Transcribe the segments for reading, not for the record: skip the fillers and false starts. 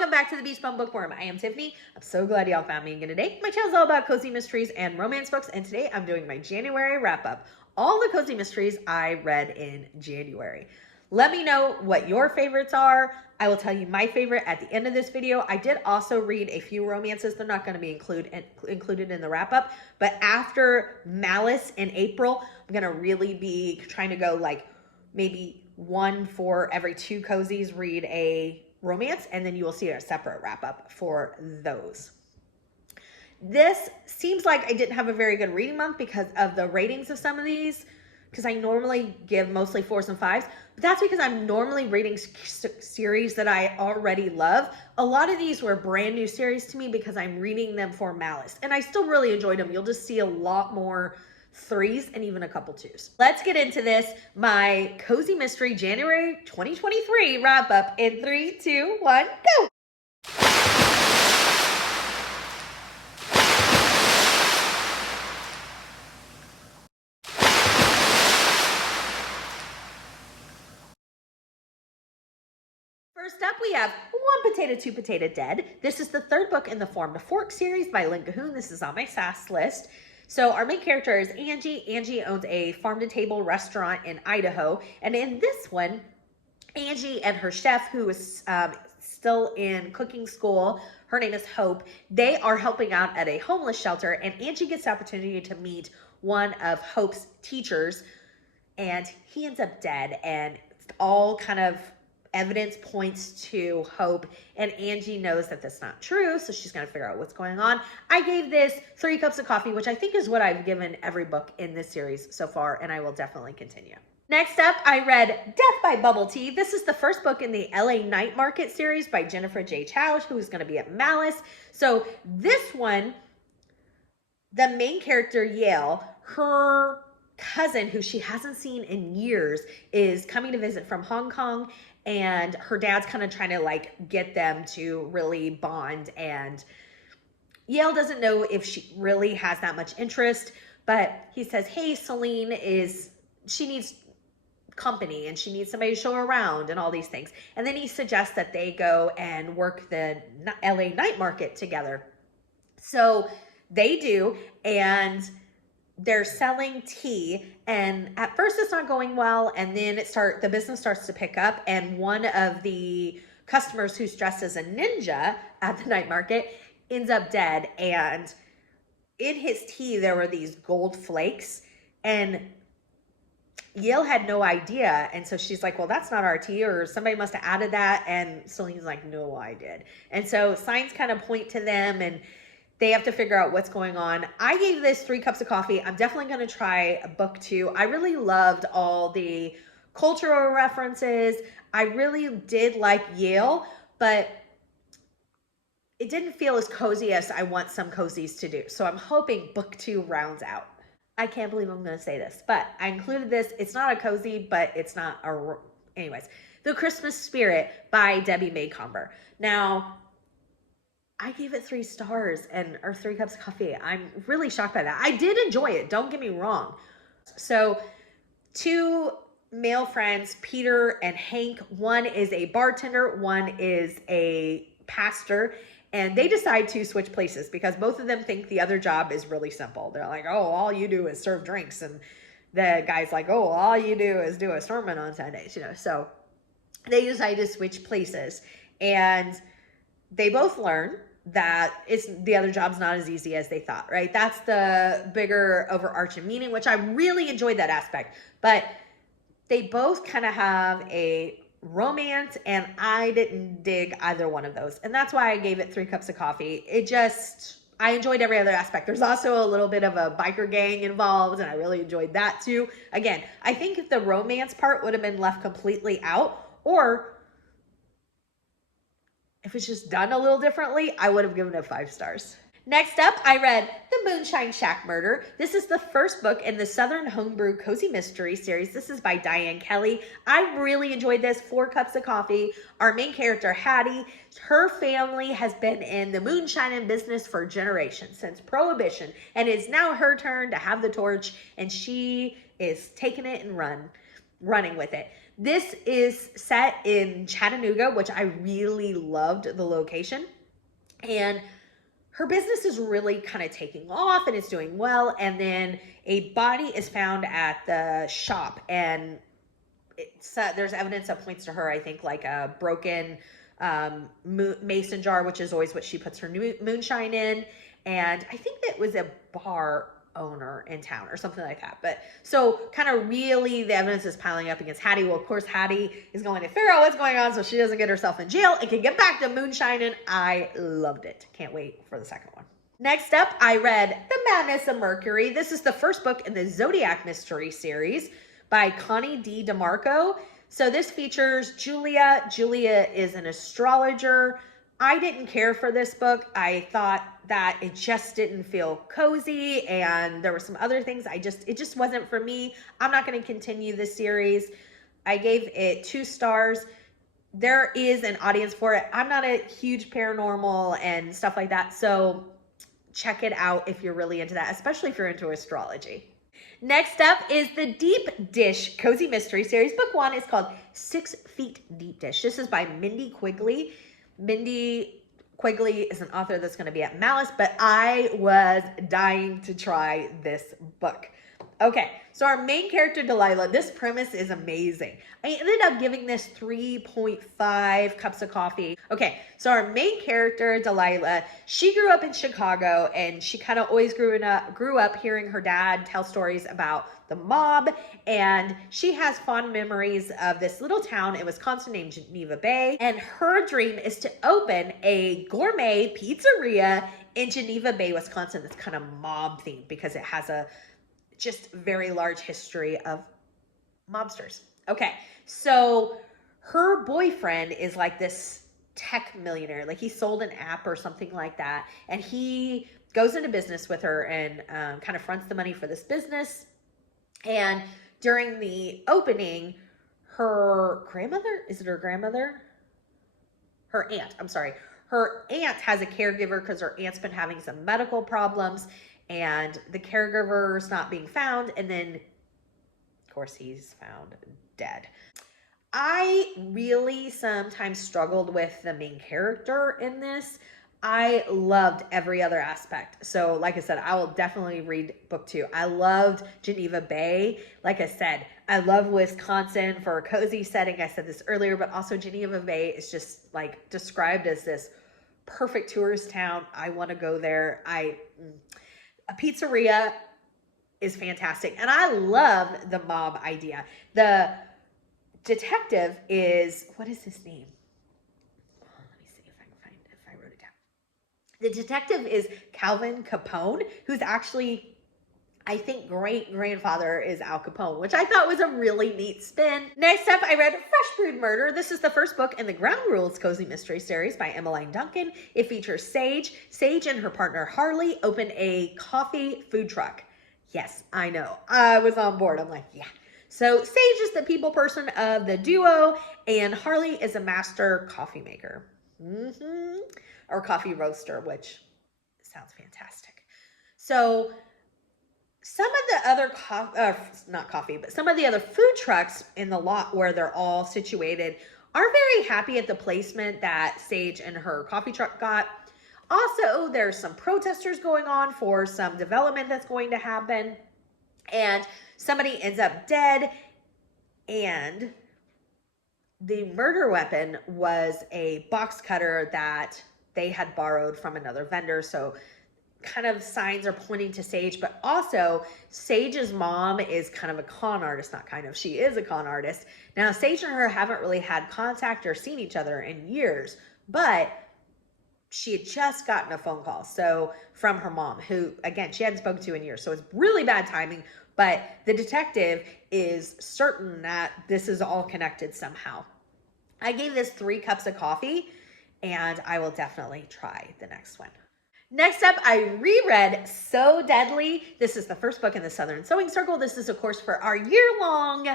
Welcome back to the Beach Bum Bookworm. I am Tiffany. I'm so glad y'all found me again today. My channel is all about cozy mysteries and romance books, and today I'm doing my January wrap-up. All the cozy mysteries I read in January. Let me know what your favorites are. I will tell you my favorite at the end of this video. I did also read a few romances. They're not going to be included in the wrap-up, but after Malice in April, I'm going to really be trying to go like maybe one for every two cozies, read a romance, and then you will see a separate wrap-up for those. This seems like I didn't have a very good reading month because of the ratings of some of these, because I normally give mostly 4s and 5s, but that's because I'm normally reading series that I already love. A lot of these were brand new series to me because I'm reading them for Malice, and I still really enjoyed them. You'll just see a lot more 3s and even a couple 2s. Let's get into this. My Cozy Mystery January 2023 wrap up in 3, 2, 1, go! First up, we have One Potato, Two Potato Dead. This is the third book in the Form to Fork series by Lynn Cahoon. This is on my SAS list. So our main character is Angie. Angie owns a farm-to-table restaurant in Idaho. And in this one, Angie and her chef, who is still in cooking school, her name is Hope, they are helping out at a homeless shelter. And Angie gets the opportunity to meet one of Hope's teachers. And he ends up dead. And all kind of evidence points to Hope, and Angie knows that that's not true, so she's going to figure out what's going on. I gave this 3 cups of coffee, which I think is what I've given every book in this series so far, and I will definitely continue. Next up, I read Death by Bubble Tea. This is the first book in the LA Night Market series by Jennifer J. Chowder, who is going to be at Malice. So this one, the main character, Yale, her cousin, who she hasn't seen in years, is coming to visit from Hong Kong, and her dad's kind of trying to like get them to really bond, and Yale doesn't know if she really has that much interest, but he says, hey, Celine she needs company and she needs somebody to show her around and all these things. And then he suggests that they go and work the LA Night Market together. So they do, and they're selling tea, and at first it's not going well, and then the business starts to pick up, and one of the customers who's dressed as a ninja at the night market ends up dead, and in his tea there were these gold flakes, and Yale had no idea, and so she's like, well, that's not our tea, or somebody must have added that, and Celine's like, no, I did. And so signs kind of point to them, and they have to figure out what's going on. I gave this 3 cups of coffee. I'm definitely going to try book 2. I really loved all the cultural references. I really did like Yale, but it didn't feel as cozy as I want some cozies to do. So I'm hoping book 2 rounds out. I can't believe I'm going to say this, but I included this. It's not a cozy, but it's not a... Anyways, The Christmas Spirit by Debbie MACOMBER. Now, I gave it 3 stars or 3 cups of coffee. I'm really shocked by that. I did enjoy it. Don't get me wrong. So 2 male friends, Peter and Hank. One is a bartender. One is a pastor. And they decide to switch places because both of them think the other job is really simple. They're like, oh, all you do is serve drinks. And the guy's like, oh, all you do is do a sermon on Sundays, you know. So they decide to switch places. And they both learn that the other job's not as easy as they thought, right? That's the bigger overarching meaning, which I really enjoyed that aspect. But they both kind of have a romance, and I didn't dig either one of those. And that's why I gave it 3 cups of coffee. I enjoyed every other aspect. There's also a little bit of a biker gang involved, and I really enjoyed that too. Again, I think if the romance part would have been left completely out, or if it's just done a little differently, I would have given it 5 stars. Next up, I read The Moonshine Shack Murder. This is the first book in the Southern Homebrew Cozy Mystery series. This is by Diane Kelly. I really enjoyed this. 4 cups of coffee. Our main character, Hattie, her family has been in the moonshining business for generations, since Prohibition, and it's now her turn to have the torch, and she is taking it and running with it. This is set in Chattanooga, which I really loved the location. And her business is really kind of taking off and it's doing well. And then a body is found at the shop, and there's evidence that points to her, I think, like a broken mason jar, which is always what she puts her moonshine in. And I think that was a bar owner in town or something like that. But so kind of really the evidence is piling up against Hattie. Well, of course, Hattie is going to figure out what's going on so she doesn't get herself in jail and can get back to moonshining. I loved it. Can't wait for the second one. Next up, I read The Madness of Mercury. This is the first book in the Zodiac Mystery series by Connie D. DeMarco. So this features Julia. Julia is an astrologer. I didn't care for this book. I thought that it just didn't feel cozy, and there were some other things it just wasn't for me. I'm not going to continue this series. I gave it 2 stars. There is an audience for it. I'm not a huge paranormal and stuff like that, so check it out if you're really into that, especially if you're into astrology. Next up is the Deep Dish Cozy Mystery Series. Book 1 is called 6 Feet Deep Dish. This is by Mindy Quigley. Mindy Quigley is an author that's going to be at Malice, but I was dying to try this book. Okay, so our main character, Delilah, this premise is amazing. I ended up giving this 3.5 cups of coffee. Okay, so our main character, Delilah, she grew up in Chicago, and she kind of always grew up hearing her dad tell stories about the mob, and she has fond memories of this little town in Wisconsin named Geneva Bay, and her dream is to open a gourmet pizzeria in Geneva Bay, Wisconsin that's kind of mob themed because it has a just very large history of mobsters. Okay, so her boyfriend is like this tech millionaire. Like he sold an app or something like that. And he goes into business with her and kind of fronts the money for this business. And during the opening, her grandmother, is it her grandmother? Her aunt, I'm sorry. Her aunt has a caregiver because her aunt's been having some medical problems, and the caregiver's not being found, and then, of course, he's found dead. I really sometimes struggled with the main character in this. I loved every other aspect. So, like I said, I will definitely read book 2. I loved Geneva Bay. Like I said, I love Wisconsin for a cozy setting. I said this earlier, but also Geneva Bay is just like described as this perfect tourist town. I want to go there. A pizzeria is fantastic. And I love the mob idea. The detective is, what is his name? Let me see if I can find it, if I wrote it down. The detective is Calvin Capone, who's actually, I think, great-grandfather is Al Capone, which I thought was a really neat spin. Next up, I read Fresh Brewed Murder. This is the first book in the Ground Rules Cozy Mystery Series by Emmeline Duncan. It features Sage. Sage and her partner Harley open a coffee food truck. Yes, I know. I was on board. I'm like, yeah. So Sage is the people person of the duo, and Harley is a master coffee maker. Or coffee roaster, which sounds fantastic. So some of the other some of the other food trucks in the lot where they're all situated are very happy at the placement that Sage and her coffee truck got. Also, there's some protesters going on for some development that's going to happen, and somebody ends up dead, and the murder weapon was a box cutter that they had borrowed from another vendor. So kind of signs are pointing to Sage, but also Sage's mom is kind of a con artist, not kind of, she is a con artist. Now, Sage and her haven't really had contact or seen each other in years, but she had just gotten a phone call from her mom, who, again, she hadn't spoken to in years. So it's really bad timing, but the detective is certain that this is all connected somehow. I gave this 3 cups of coffee, and I will definitely try the next one. Next up, I reread So Deadly. This is the first book in the Southern Sewing Circle. This is, of course, for our year-long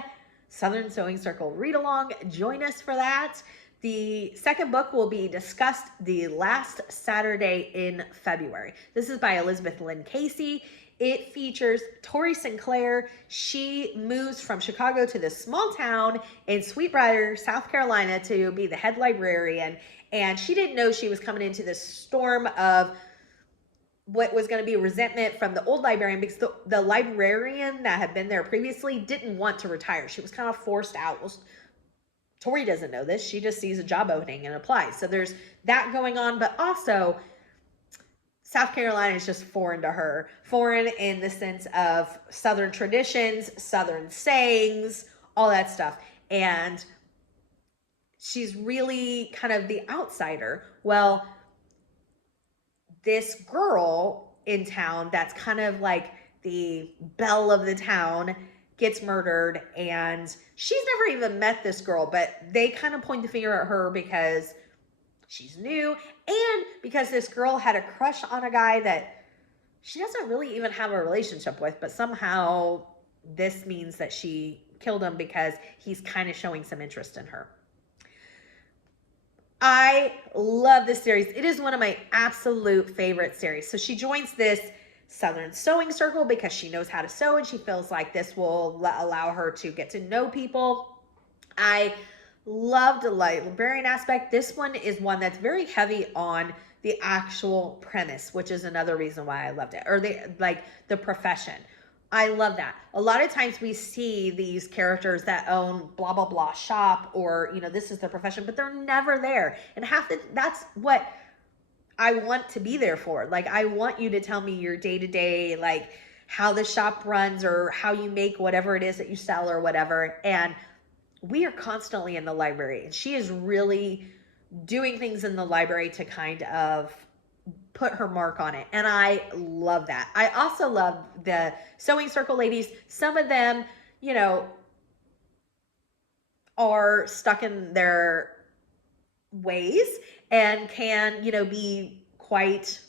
Southern Sewing Circle read-along. Join us for that. The second book will be discussed the last Saturday in February. This is by Elizabeth Lynn Casey. It features Tori Sinclair. She moves from Chicago to this small town in Sweetbriar, South Carolina to be the head librarian. And she didn't know she was coming into this storm of what was going to be resentment from the old librarian, because the librarian that had been there previously didn't want to retire. She was kind of forced out. Well, Tori doesn't know this. She just sees a job opening and applies. So there's that going on, but also South Carolina is just foreign to her. Foreign in the sense of Southern traditions, Southern sayings, all that stuff. And she's really kind of the outsider. Well, this girl in town that's kind of like the belle of the town gets murdered, and she's never even met this girl, but they kind of point the finger at her because she's new, and because this girl had a crush on a guy that she doesn't really even have a relationship with, but somehow this means that she killed him because he's kind of showing some interest in her. I love this series. It is one of my absolute favorite series. So she joins this Southern sewing circle because she knows how to sew, and she feels like this will allow her to get to know people. I loved the librarian aspect. This one is one that's very heavy on the actual premise, which is another reason why I loved it, or the profession. I love that. A lot of times we see these characters that own blah, blah, blah shop, or, you know, this is their profession, but they're never there. And that's what I want to be there for. Like, I want you to tell me your day-to-day, like how the shop runs or how you make whatever it is that you sell or whatever. And we are constantly in the library, and she is really doing things in the library to kind of put her mark on it. And I love that. I also love the sewing circle ladies. Some of them, you know, are stuck in their ways and can, you know, be quite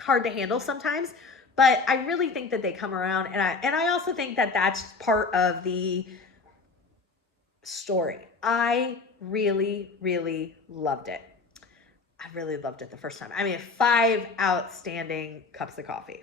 hard to handle sometimes. But I really think that they come around, and I also think that that's part of the story. I really, really loved it. I really loved it the first time. I mean, 5 outstanding cups of coffee.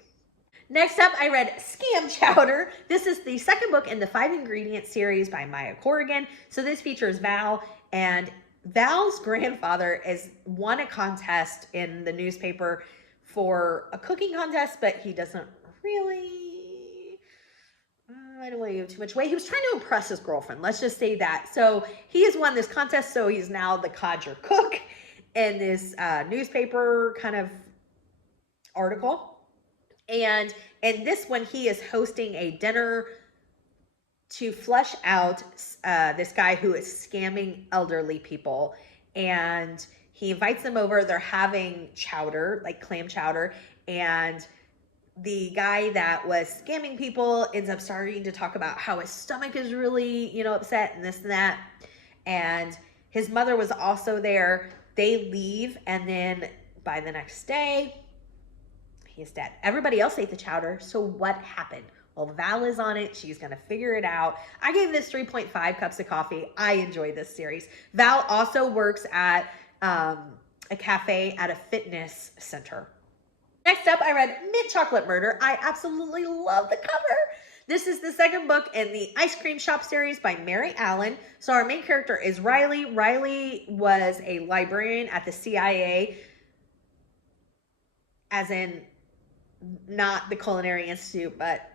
Next up, I read Scam Chowder. This is the second book in the 5 ingredient series by Maya Corrigan. So this features Val, and Val's grandfather has won a contest in the newspaper for a cooking contest, but he doesn't really, I don't want to give too much away. He was trying to impress his girlfriend. Let's just say that. So he has won this contest, so he's now the codger cook in this newspaper kind of article. And in this one, he is hosting a dinner to flesh out this guy who is scamming elderly people. And he invites them over. They're having chowder, like clam chowder. And the guy that was scamming people ends up starting to talk about how his stomach is really, you know, upset and this and that. And his mother was also there. They leave, and then by the next day, he's dead. Everybody else ate the chowder, so what happened? Well, Val is on it. She's going to figure it out. I gave this 3.5 cups of coffee. I enjoyed this series. Val also works at a cafe at a fitness center. Next up, I read Mint Chocolate Murder. I absolutely love the cover. This is the second book in the Ice Cream Shop series by Mary Allen. So our main character is Riley. Riley was a librarian at the CIA, as in not the Culinary Institute, but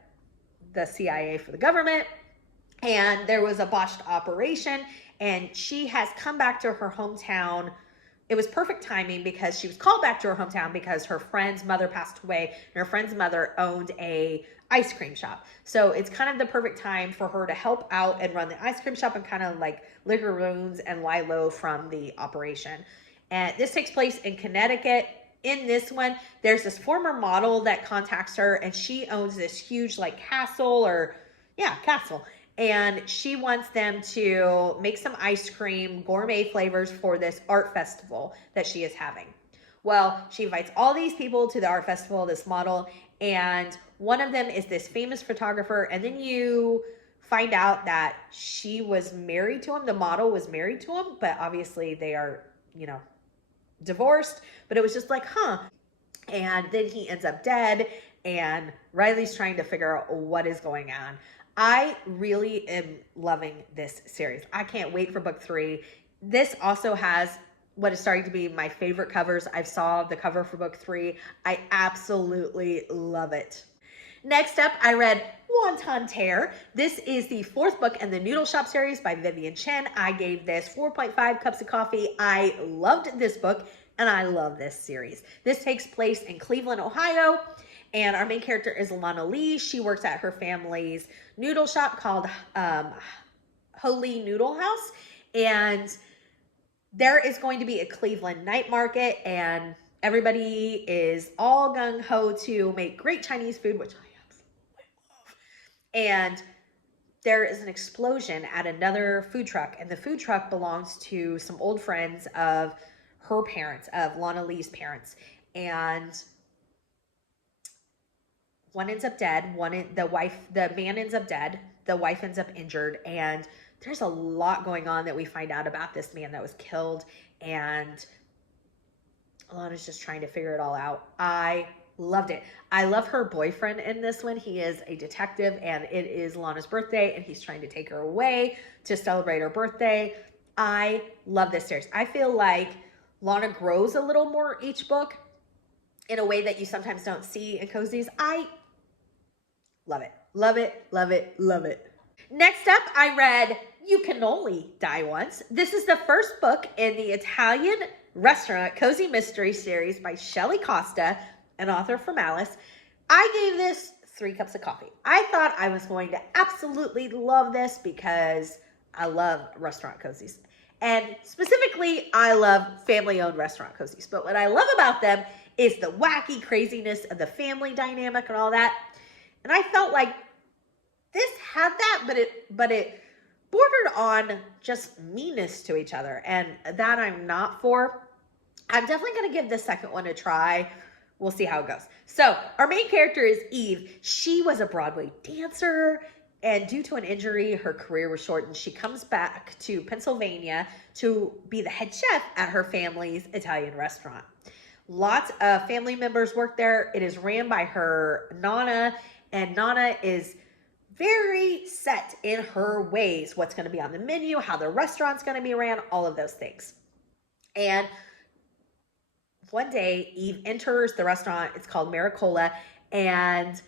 the CIA for the government. And there was a botched operation, and she has come back to her hometown. It was perfect timing because she was called back to her hometown because her friend's mother passed away, and her friend's mother owned a ice cream shop. So it's kind of the perfect time for her to help out and run the ice cream shop and kind of like lick her wounds and lie low from the operation. And this takes place in Connecticut. In this one, there's this former model that contacts her, and she owns this huge like castle, and she wants them to make some ice cream, gourmet flavors for this art festival that she is having. Well, she invites all these people to the art festival, this model, and one of them is this famous photographer, and then you find out that she was married to him. The model was married to him, but obviously they are, you know, divorced. But it was just like, huh. and then he ends up dead, and Riley's trying to figure out what is going on. I really am loving this series. I can't wait for book 3. This also has what is starting to be my favorite covers. I saw the cover for book 3. I absolutely love it. Next up, I read Wonton Tear. This is the 4th book in the Noodle Shop series by Vivian Chen. I gave this 4.5 cups of coffee. I loved this book, and I love this series. This takes place in Cleveland, Ohio, and our main character is Lana Lee. She works at her family's noodle shop called Holy Noodle House, and there is going to be a Cleveland night market, and everybody is all gung-ho to make great Chinese food, which I absolutely love. And there is an explosion at another food truck, and the food truck belongs to some old friends of her parents, of Lana Lee's parents. And one ends up dead, the man ends up dead, the wife ends up injured, and there's a lot going on that we find out about this man that was killed, and Alana's just trying to figure it all out. I loved it. I love her boyfriend in this one. He is a detective, and it is Lana's birthday, and he's trying to take her away to celebrate her birthday. I love this series. I feel like Lana grows a little more each book in a way that you sometimes don't see in cozies. I love it. Love it, love it, love it. Next up, I read You Can Only Die Once. This is the first book in the Italian restaurant cozy mystery series by Shelley Costa, an author from Alice. I gave this 3 cups of coffee. I thought I was going to absolutely love this because I love restaurant cozies. And specifically, I love family-owned restaurant cozies. But what I love about them is the wacky craziness of the family dynamic and all that. And I felt like this had that, but it bordered on just meanness to each other, and that I'm not for. I'm definitely going to give the second one a try. We'll see how it goes. So our main character is Eve. She was a Broadway dancer, and due to an injury, her career was shortened. She comes back to Pennsylvania to be the head chef at her family's Italian restaurant. Lots of family members work there. It is ran by her Nana, and Nana is very set in her ways, what's going to be on the menu, how the restaurant's going to be ran, all of those things. And one day, Eve enters the restaurant. It's called Maricola, and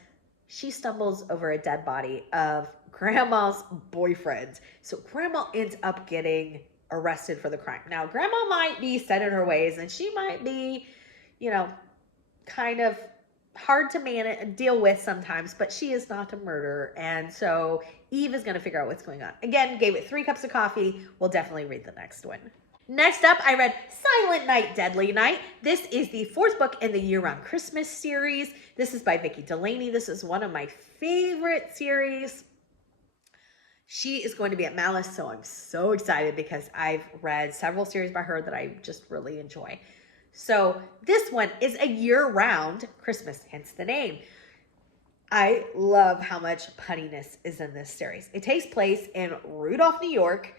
she stumbles over a dead body of Grandma's boyfriend. So Grandma ends up getting arrested for the crime. Now, Grandma might be set in her ways, and she might be, kind of hard to manage and deal with sometimes, but she is not a murderer, and so Eve is going to figure out what's going on. Again, gave it 3 cups of coffee. We'll definitely read the next one. Next up, I read Silent Night, Deadly Night. This is the 4th book in the Year-Round Christmas series. This is by Vicki Delaney. This is one of my favorite series. She is going to be at Malice, so I'm so excited because I've read several series by her that I just really enjoy. So this one is a year-round Christmas, hence the name. I love how much punniness is in this series. It takes place in Rudolph, New York.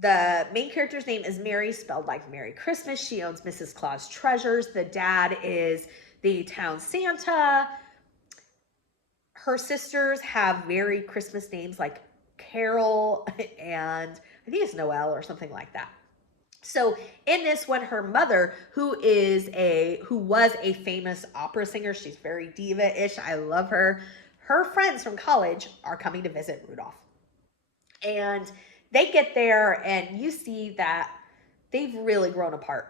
The main character's name is Mary, spelled like Merry Christmas. She owns Mrs. Claus Treasures. The dad is the town Santa. Her sisters have very Christmas names like Carol and I think it's Noel or something like that. So in this one, her mother, who was a famous opera singer, she's very diva-ish, I love her. Her friends from college are coming to visit Rudolph. And they get there and you see that they've really grown apart.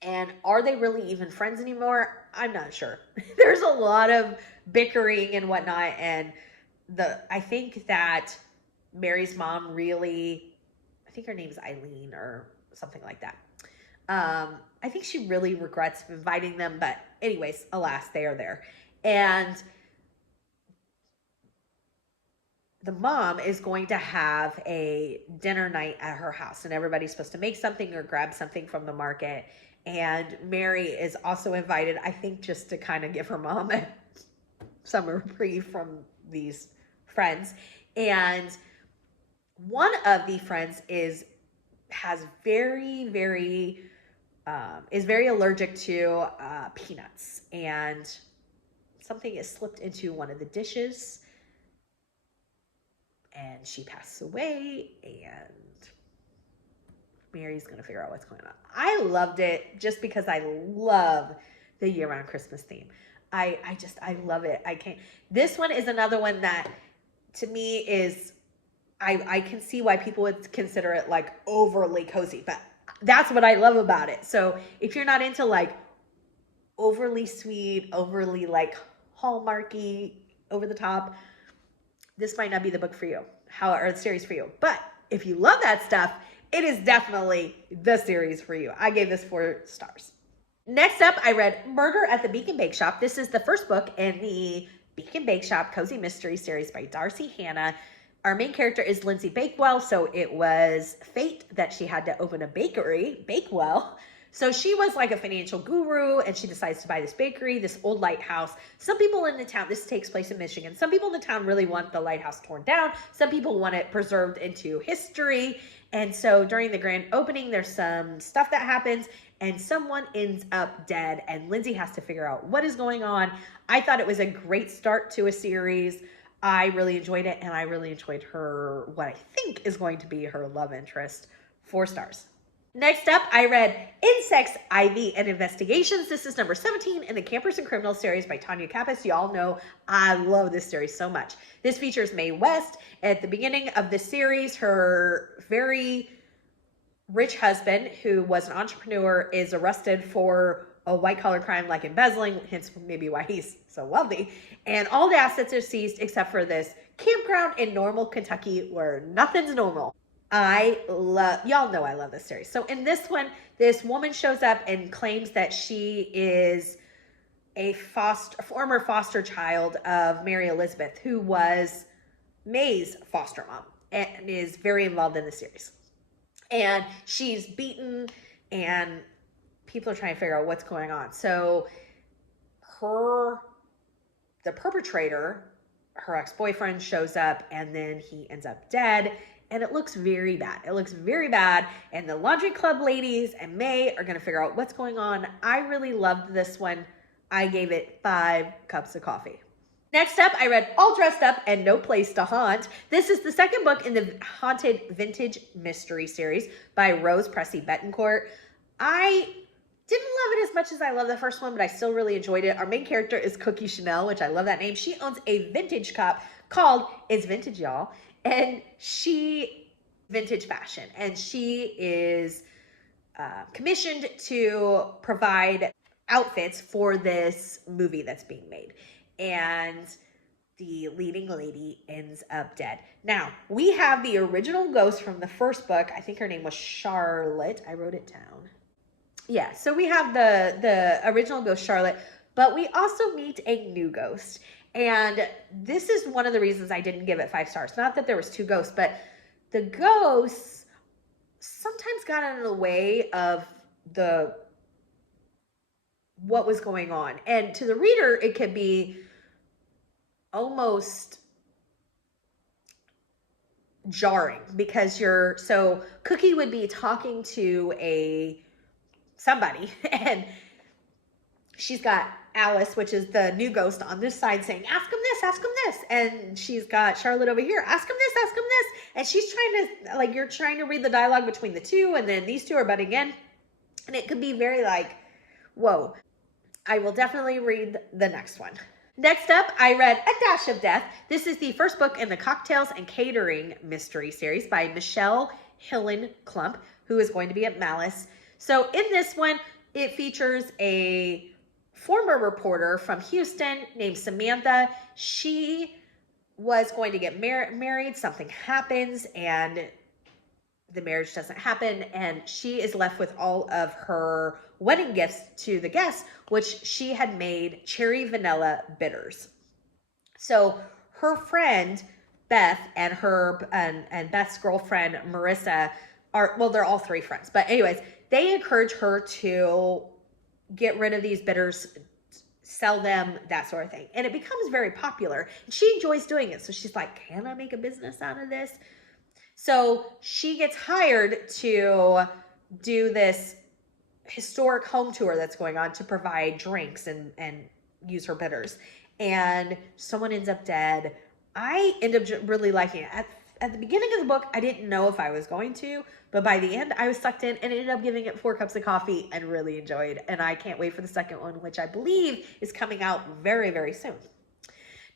And are they really even friends anymore? I'm not sure. There's a lot of bickering and whatnot. And I think that Mary's mom really, I think her name's Eileen or something like that. I think she really regrets inviting them, but anyways, alas, they are there. And the mom is going to have a dinner night at her house, and everybody's supposed to make something or grab something from the market. And Mary is also invited, I think, just to kind of give her mom some reprieve from these friends. And one of the friends has very, very is very allergic to peanuts, and something is slipped into one of the dishes, and she passes away, and Mary's gonna figure out what's going on. I loved it just because I love the year-round Christmas theme. I love it. I can't. This one is another one that to me is, I can see why people would consider it like overly cozy, but that's what I love about it. So if you're not into like overly sweet, overly like Hallmarky, over the top, this might not be the book for you, or the series for you. But if you love that stuff, it is definitely the series for you. I gave this 4 stars. Next up, I read Murder at the Beacon Bakeshop. This is the first book in the Beacon Bakeshop Cozy Mystery series by Darcy Hannah. Our main character is Lindsay Bakewell, so it was fate that she had to open a bakery, Bakewell. So she was like a financial guru, and she decides to buy this bakery, this old lighthouse. Some people in the town, this takes place in Michigan, some people in the town really want the lighthouse torn down. Some people want it preserved into history. And so during the grand opening, there's some stuff that happens, and someone ends up dead, and Lindsay has to figure out what is going on. I thought it was a great start to a series. I really enjoyed it, and I really enjoyed her, what I think is going to be her love interest. 4 stars. Next up, I read Insects, Ivy, and Investigations. This is number 17 in the Campers and Criminals series by Tanya Kappas. Y'all know I love this series so much. This features Mae West. At the beginning of the series, her very rich husband, who was an entrepreneur, is arrested for a white-collar crime like embezzling, hence maybe why he's so wealthy. And all the assets are seized except for this campground in Normal, Kentucky, where nothing's normal. Y'all know I love this series. So in this one, this woman shows up and claims that she is a former foster child of Mary Elizabeth, who was Mae's foster mom, and is very involved in the series. And she's beaten, and people are trying to figure out what's going on. So the perpetrator, her ex-boyfriend, shows up, and then he ends up dead. And it looks very bad. It looks very bad. And the laundry club ladies and Mae are going to figure out what's going on. I really loved this one. I gave it 5 cups of coffee. Next up, I read All Dressed Up and No Place to Haunt. This is the second book in the Haunted Vintage Mystery series by Rose Pressey Betancourt. I didn't love it as much as I love the first one, but I still really enjoyed it. Our main character is Cookie Chanel, which I love that name. She owns a vintage shop called It's Vintage, Y'all. And vintage fashion, and she is commissioned to provide outfits for this movie that's being made. And the leading lady ends up dead. Now, we have the original ghost from the first book. I think her name was Charlotte. I wrote it down. Yeah, so we have the original ghost, Charlotte, but we also meet a new ghost. And this is one of the reasons I didn't give it 5 stars. Not that there was 2 ghosts, but the ghosts sometimes got in the way of what was going on. And to the reader, it could be almost jarring, because so Cookie would be talking to somebody, and she's got Alice, which is the new ghost, on this side saying, ask him this, ask him this. And she's got Charlotte over here, ask him this, ask him this. And she's trying to, like, you're trying to read the dialogue between the two, and then these two are butting in. And it could be very like, whoa. I will definitely read the next one. Next up, I read A Dash of Death. This is the first book in the Cocktails and Catering Mystery series by Michelle Hillen Klump, who is going to be at Malice. So in this one, it features a former reporter from Houston named Samantha. She was going to get married. Something happens, and the marriage doesn't happen, and she is left with all of her wedding gifts to the guests, which she had made cherry vanilla bitters. So her friend Beth and and Beth's girlfriend Marissa they're all 3 friends, but anyways, they encourage her to get rid of these bitters, sell them, that sort of thing. And it becomes very popular. And she enjoys doing it. So she's like, can I make a business out of this? So she gets hired to do this historic home tour that's going on to provide drinks and use her bitters. And someone ends up dead. I end up really liking it. At the beginning of the book, I didn't know if I was going to, but by the end, I was sucked in and ended up giving it 4 cups of coffee and really enjoyed. And I can't wait for the second one, which I believe is coming out very, very soon.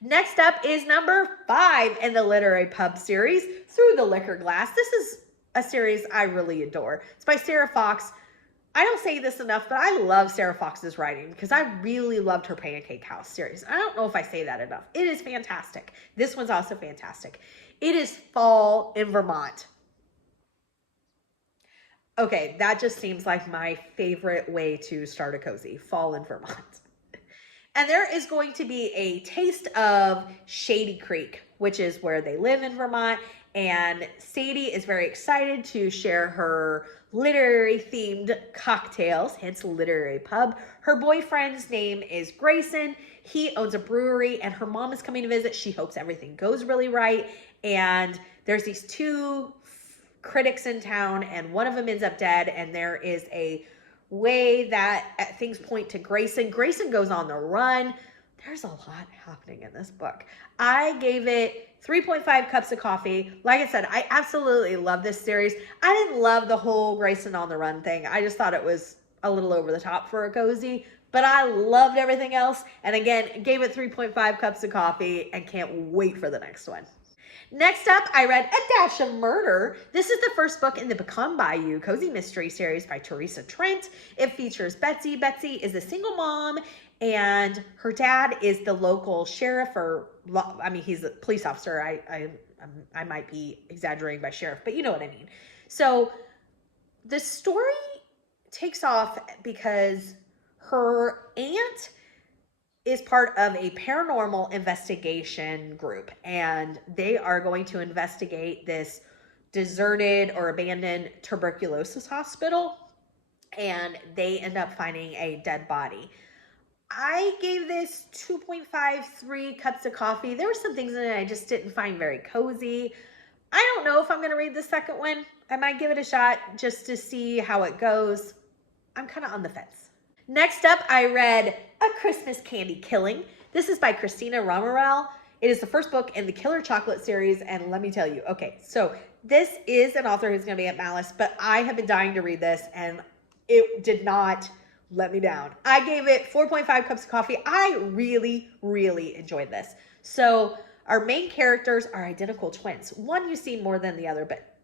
Next up is number 5 in the Literary Pub series, Through the Liquor Glass. This is a series I really adore. It's by Sarah Fox. I don't say this enough, but I love Sarah Fox's writing because I really loved her Pancake House series. I don't know if I say that enough. It is fantastic. This one's also fantastic. It is fall in Vermont. Okay, that just seems like my favorite way to start a cozy, fall in Vermont. And there is going to be a taste of Shady Creek, which is where they live in Vermont. And Sadie is very excited to share her literary themed cocktails, hence Literary Pub. Her boyfriend's name is Grayson. He owns a brewery and her mom is coming to visit. She hopes everything goes really right. And there's these 2 critics in town and one of them ends up dead. And there is a way that things point to Grayson. Grayson goes on the run. There's a lot happening in this book. I gave it 3.5 cups of coffee. Like I said, I absolutely love this series. I didn't love the whole Grayson on the run thing. I just thought it was a little over the top for a cozy, but I loved everything else. And again, gave it 3.5 cups of coffee and can't wait for the next one. Next up, I read A Dash of Murder. This is the first book in the Pecan Bayou Cozy Mystery series by Teresa Trent. It features Betsy. Betsy is a single mom and her dad is the local sheriff, or I mean, he's a police officer. I might be exaggerating by sheriff, but you know what I mean. So the story takes off because her aunt is part of a paranormal investigation group, and they are going to investigate this deserted or abandoned tuberculosis hospital, and they end up finding a dead body. I gave this 2.53 cups of coffee. There were some things in it I just didn't find very cozy. I don't know if I'm going to read the second one. I might give it a shot just to see how it goes. I'm kind of on the fence. Next up, I read A Christmas Candy Killing. This is by Christina Romerell. It is the first book in the Killer Chocolate series, and let me tell you, okay, so this is an author who's going to be at Malice, but I have been dying to read this, and it did not let me down. I gave it 4.5 cups of coffee. I really, really enjoyed this. So our main characters are identical twins. One you see more than the other, but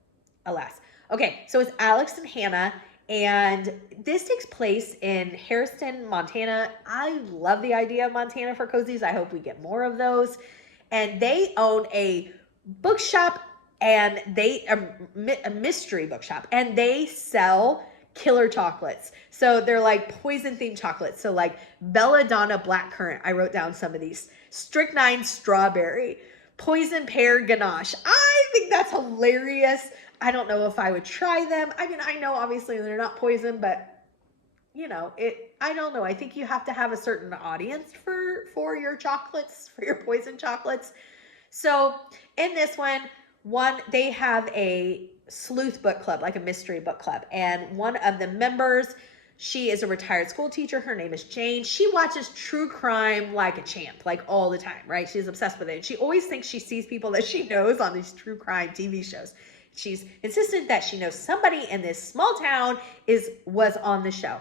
alas. Okay, so it's Alex and Hannah, and this takes place in Harrison, Montana. I love the idea of Montana for cozies. I hope we get more of those. And they own a bookshop, and a mystery bookshop, and they sell killer chocolates. So they're like poison themed chocolates. So like Belladonna blackcurrant. I wrote down some of these. Strychnine strawberry, poison pear ganache. I think that's hilarious. I don't know if I would try them. I mean, I know obviously they're not poison, but you know, I don't know. I think you have to have a certain audience for your chocolates, for your poison chocolates. So in this one, they have a sleuth book club, like a mystery book club. And one of the members, she is a retired school teacher. Her name is Jane. She watches true crime like a champ, like all the time, right? She's obsessed with it. And she always thinks she sees people that she knows on these true crime TV shows. She's insistent that she knows somebody in this small town was on the show.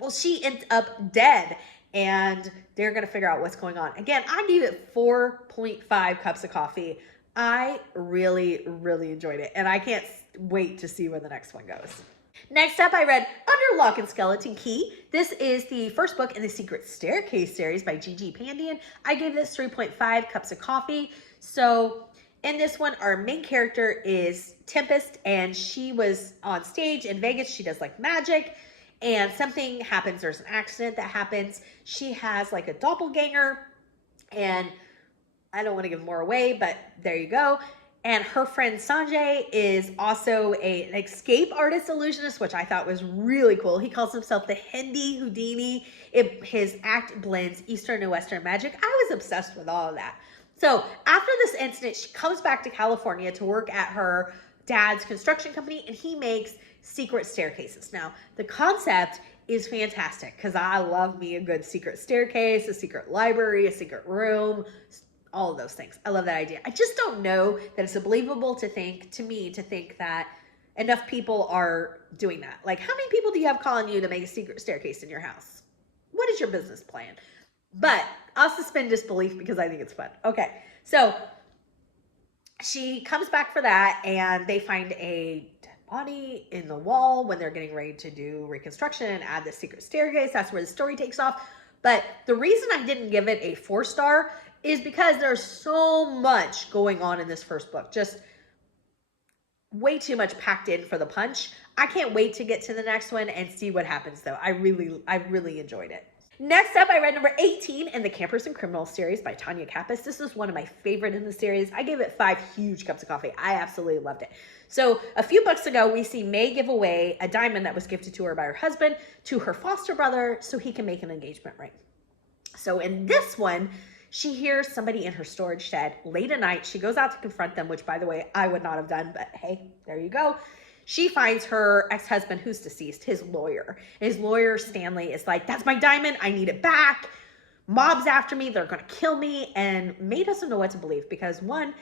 Well, she ends up dead, and they're going to figure out what's going on. Again, I gave it 4.5 cups of coffee. I really, really enjoyed it, and I can't wait to see where the next one goes. Next up, I read Under Lock and Skeleton Key. This is the first book in the Secret Staircase series by Gigi Pandian. I gave this 3.5 cups of coffee. So in this one, our main character is Tempest, and she was on stage in Vegas. She does like magic, and something happens. There's an accident that happens. She has like a doppelganger, and I don't want to give more away, but there you go. And her friend Sanjay is also an escape artist illusionist, which I thought was really cool. He calls himself the Hindi Houdini. His act blends Eastern and Western magic. I was obsessed with all of that. So after this incident, she comes back to California to work at her dad's construction company, and he makes secret staircases. Now, the concept is fantastic because I love me a good secret staircase, a secret library, a secret room, all of those things. I love that idea. I just don't know that it's believable to think that enough people are doing that. Like, how many people do you have calling you to make a secret staircase in your house? What is your business plan? But I'll suspend disbelief because I think it's fun. Okay, so she comes back for that, and they find a dead body in the wall when they're getting ready to do reconstruction and add the secret staircase. That's where the story takes off. But the reason I didn't give it a 4-star is because there's so much going on in this first book. Just way too much packed in for the punch. I can't wait to get to the next one and see what happens, though. I really enjoyed it. Next up, I read number 18 in the Campers and Criminals series by Tanya Kappas. This is one of my favorite in the series. I gave it 5 huge cups of coffee. I absolutely loved it. So a few books ago, we see May give away a diamond that was gifted to her by her husband to her foster brother so he can make an engagement ring. So in this one, she hears somebody in her storage shed late at night. She goes out to confront them, which, by the way, I would not have done, but hey, there you go. She finds her ex-husband, who's deceased, his lawyer. His lawyer, Stanley, is like, that's my diamond. I need it back. Mob's after me. They're going to kill me. And May doesn't know what to believe because, one,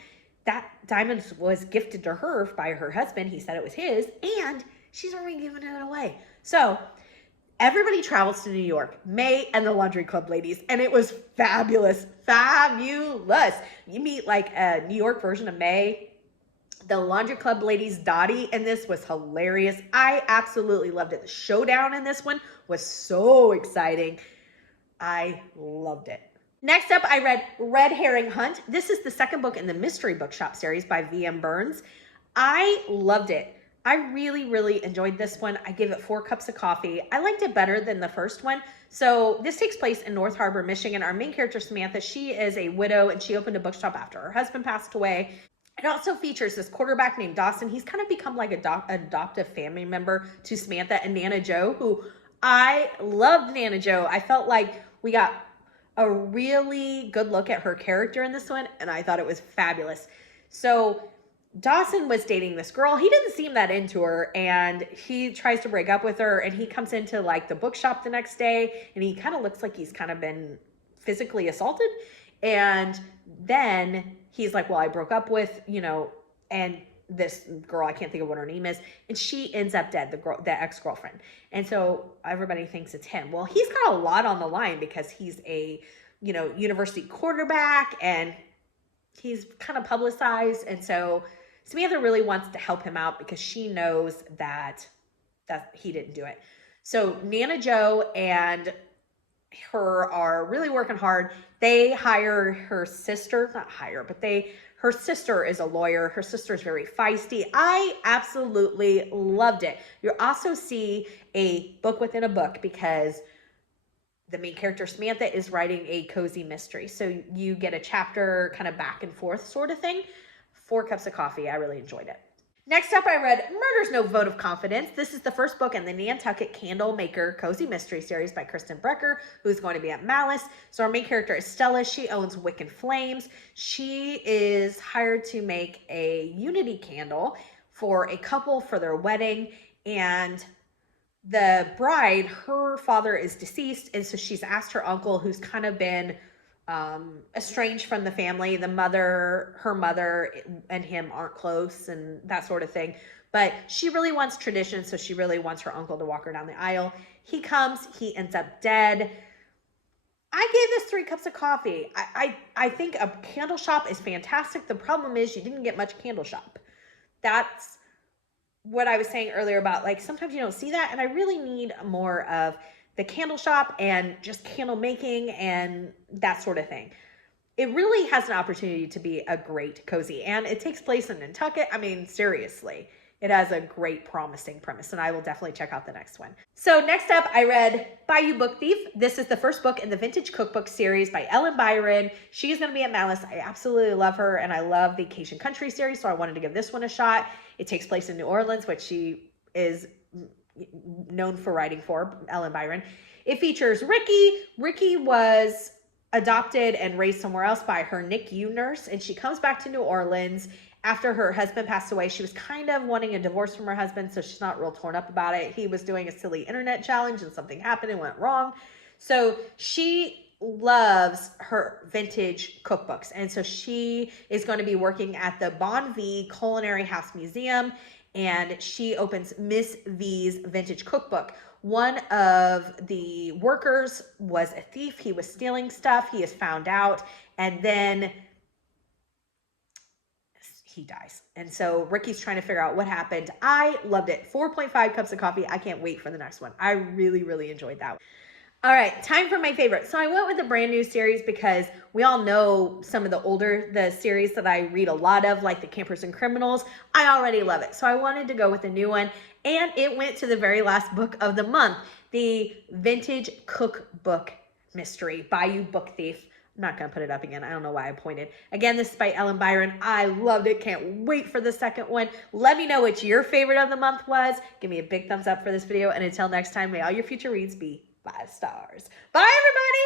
that diamond was gifted to her by her husband. He said it was his, and she's already given it away. So everybody travels to New York, May and the Laundry Club ladies, and it was fabulous. Fabulous. You meet like a New York version of May. The Laundry Club ladies, Dottie, and this was hilarious. I absolutely loved it. The showdown in this one was so exciting. I loved it. Next up, I read Red Herring Hunt. This is the second book in the Mystery Bookshop series by V.M. Burns. I loved it. I really enjoyed this one. I gave it 4 cups of coffee. I liked it better than the first one. So this takes place in North Harbor, Michigan. Our main character, Samantha, she is a widow, and she opened a bookshop after her husband passed away. It also features this quarterback named Dawson. He's kind of become like an adoptive family member to Samantha, and Nana Jo, who I loved Nana Jo. I felt like we got a really good look at her character in this one, and I thought it was fabulous. So Dawson was dating this girl. He didn't seem that into her, and he tries to break up with her, and he comes into like the bookshop the next day, and he kind of looks like he's kind of been physically assaulted. And then he's like, well, I broke up with, and this girl, I can't think of what her name is, and she ends up dead, the ex-girlfriend. And so everybody thinks it's him. Well, he's got a lot on the line because he's a, university quarterback, and he's kind of publicized. And so Samantha really wants to help him out because she knows that he didn't do it. So Nana Jo and her are really working hard. They hire her sister, her sister is a lawyer. Her sister is very feisty. I absolutely loved it. You also see a book within a book because the main character, Samantha, is writing a cozy mystery. So you get a chapter kind of back and forth sort of thing. 4 cups of coffee. I really enjoyed it. Next up, I read Murder's No Vote of Confidence. This is the first book in the Nantucket Candle Maker Cozy Mystery series by Kristen Brecker, who's going to be at Malice. So our main character is Stella. She owns Wick and Flames. She is hired to make a unity candle for a couple for their wedding. And the bride, her father is deceased. And so she's asked her uncle, who's kind of been estranged from the family. Her mother and him aren't close and that sort of thing. But she really wants tradition, so she really wants her uncle to walk her down the aisle. He comes, he ends up dead. I gave this 3 cups of coffee. I think a candle shop is fantastic. The problem is you didn't get much candle shop. That's what I was saying earlier about, like, sometimes you don't see that, and I really need more of the candle shop and just candle making and that sort of thing. It really has an opportunity to be a great cozy, and it takes place in Nantucket. I mean, seriously, it has a great promising premise, and I will definitely check out the next one. So next up, I read Bayou Book Thief. This is the first book in the Vintage Cookbook series by Ellen Byron. She's going to be at Malice. I absolutely love her, and I love the Vacation Country series, so I wanted to give this one a shot. It takes place in New Orleans, which she is known for writing for, Ellen Byron. It features Ricky. Ricky was adopted and raised somewhere else by her NICU nurse, and she comes back to New Orleans after her husband passed away, she was kind of wanting a divorce from her husband, so she's not real torn up about it. He was doing a silly internet challenge and something happened and went wrong. So she loves her vintage cookbooks. And so she is going to be working at the Bon V Culinary House Museum, and she opens Miss V's vintage cookbook. One of the workers was a thief. He was stealing stuff. He is found out, and then he dies. And so Ricky's trying to figure out what happened. I loved it. 4.5 cups of coffee. I can't wait for the next one. I really, really enjoyed that. All right, time for my favorite. So I went with a brand new series because we all know some of the series that I read a lot of, like the Campers and Criminals. I already love it. So I wanted to go with a new one, and it went to the very last book of the month, the Vintage Cookbook Mystery, Bayou Book Thief. I'm not going to put it up again. I don't know why I pointed. Again, this is by Ellen Byron. I loved it. Can't wait for the second one. Let me know what your favorite of the month was. Give me a big thumbs up for this video. And until next time, may all your future reads be 5 stars. Bye, everybody.